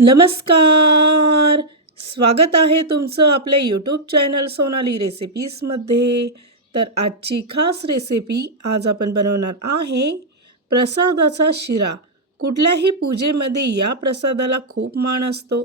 नमस्कार! स्वागत आहे तुमचं आपल्या यूट्यूब चॅनल सोनाली रेसिपीजमध्ये तर आजची खास रेसिपी आज आपण बनवणार आहे प्रसादाचा शिरा. कुठल्याही पूजेमध्ये या प्रसादाला खूप मान असतो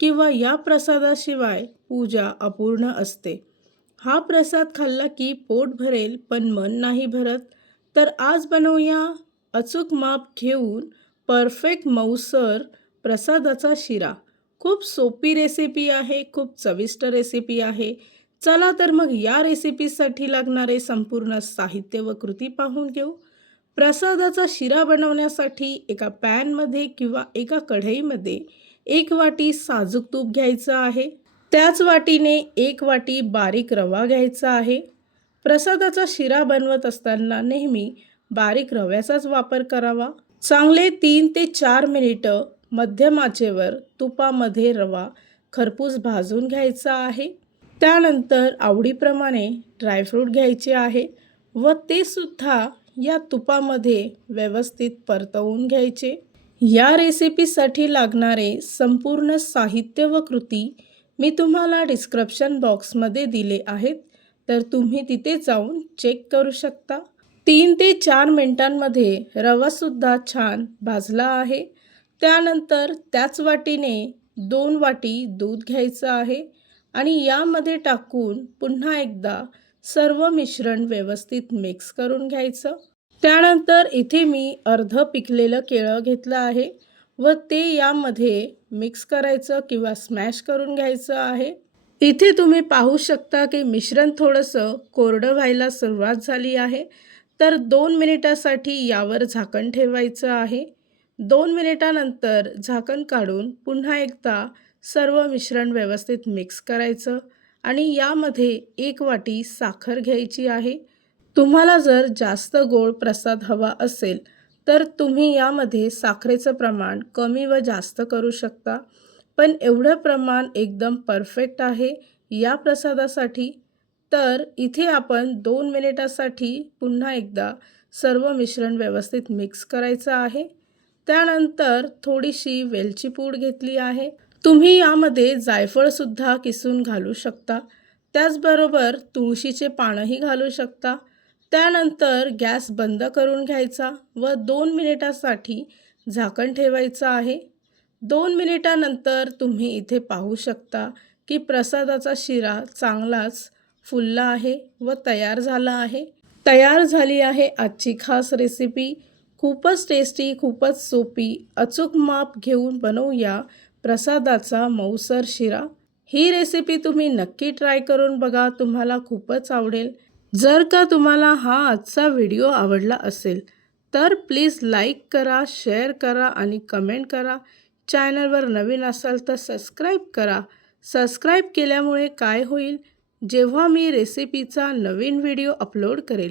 किंवा या प्रसादाशिवाय पूजा अपूर्ण असते. हा प्रसाद खाल्ला की पोट भरेल पण मन नाही भरत. तर आज बनवूया अचूक माप घेऊन परफेक्ट मऊसर प्रसादाचा शिरा. खूप सोपी रेसिपी आहे खूप चविष्ट रेसिपी आहे. चला तर मग या रेसिपीसाठी लागणारे संपूर्ण साहित्य व कृती पाहून घेऊ. प्रसादाचा शिरा बनवण्यासाठी एका पॅनमध्ये किंवा एका कढईमध्ये एक वाटी साजूक तूप घ्यायचं आहे. त्याच वाटीने एक वाटी बारीक रवा घ्यायचा आहे. प्रसादाचा शिरा बनवत असताना नेहमी बारीक रव्याचाच वापर करावा. चांगले तीन ते चार मिनिटं मध्यम आचेवर तुपामध्ये रवा खरपूस भाजून घ्यायचा आहे. त्यानंतर आवडीप्रमाणे ड्रायफ्रूट घ्यायचे आहे व ते सुद्धा या तुपामध्ये व्यवस्थित परतवून घ्यायचे. या रेसिपीसाठी लागणारे संपूर्ण साहित्य व कृती मी तुम्हाला डिस्क्रिप्शन बॉक्समध्ये दिले आहेत तर तुम्ही तिथे जाऊन चेक करू शकता. तीन ते चार मिनटांमध्ये रवासुद्धा छान भाजला आहे. त्यानंतर त्याच वाटीने दोन वाटी दूध घ्यायचं आहे आणि यामध्ये टाकून पुन्हा एकदा सर्व मिश्रण व्यवस्थित मिक्स करून घ्यायचं. त्यानंतर इथे मी अर्ध पिकलेलं केळं घेतलं आहे व ते यामध्ये मिक्स करायचं किंवा स्मॅश करून घ्यायचं आहे. इथे तुम्ही पाहू शकता की मिश्रण थोडंसं कोरडं व्हायला सुरुवात झाली आहे. तर दोन मिनिटासाठी यावर झाकण ठेवायचं आहे. दोन मिनिटानंतर झाकण काढून पुन्हा एकदा सर्व मिश्रण व्यवस्थित मिक्स करायचं आणि यामध्ये एक वाटी साखर घ्यायची आहे. तुम्हाला जर जास्त गोड प्रसाद हवा असेल तर तुम्ही यामध्ये साखरेचं प्रमाण कमी व जास्त करू शकता. पण एवढं प्रमाण एकदम परफेक्ट आहे या प्रसादासाठी. तर इथे आपण दोन मिनिटासाठी पुन्हा एकदा सर्व मिश्रण व्यवस्थित मिक्स करायचं आहे. त्यानंतर थोडीशी वेलची पूड घेतली आहे. तुम्ही यामध्ये जायफळसुद्धा किसून घालू शकता. त्याचबरोबर तुळशीचे पानंही घालू शकता. त्यानंतर गॅस बंद करून घ्यायचा व दोन मिनिटासाठी झाकण ठेवायचं आहे. दोन मिनिटानंतर तुम्ही इथे पाहू शकता की प्रसादाचा शिरा चांगलाच फुलला आहे व तयार झाला आहे. तयार झाली आहे आजची खास रेसिपी खूपच टेस्टी खूपच सोपी अचूक माप घेऊन बनवूया प्रसादाचा मऊसर शिरा. ही रेसिपी तुम्ही नक्की ट्राय करून बघा तुम्हाला खूपच आवडेल. जर का तुम्हाला हा आजचा व्हिडिओ आवडला असेल तर प्लीज लाईक करा शेअर करा आणि कमेंट करा. चॅनलवर नवीन असाल तर सबस्क्राईब करा. सबस्क्राईब केल्यामुळे काय होईल? जेव्हा मी रेसिपीचा नवीन व्हिडिओ अपलोड करेल